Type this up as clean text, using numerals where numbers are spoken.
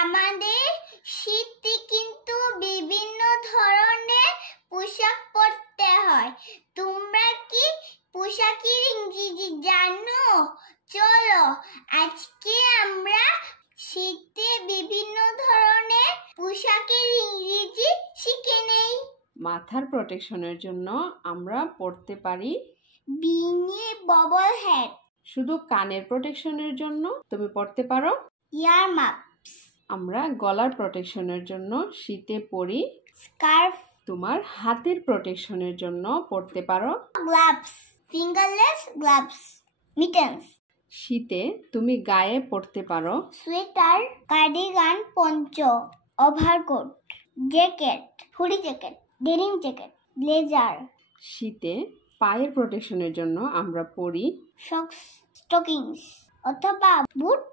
আমাদের শীতে কিন্তু বিভিন্ন ধরনের পোশাক পরতে হয়। তোমরা কি পোশাকের ইংরেজি জানো? চলো আজকে আমরা শীতে বিভিন্ন ধরনের পোশাকের ইংরেজি শিখে নেই। মাথার প্রোটেকশনের জন্য আমরা পরতে পারি বিনি, ববল হ্যাট। শুধু কানের প্রোটেকশনের জন্য তুমি পরতে পারো ইয়ার মাস্ক। আমরা গলার প্রোটেকশনের জন্য শীতে পরি স্কার্ফ। তোমার হাতের প্রোটেকশনের জন্য পরতে পারো গ্লাভস, ফিঙ্গারলেস গ্লাভস, মিটেন্স। শীতে তুমি গায়ে পরতে পারো সোয়েটার, কার্ডিগান, পঞ্চ, overcoat, jacket, hoodie jacket, denim jacket, blazer. শীতে পায়ের প্রোটেকশনের জন্য আমরা পরি সক্স, স্টকিংস অথবা বুট।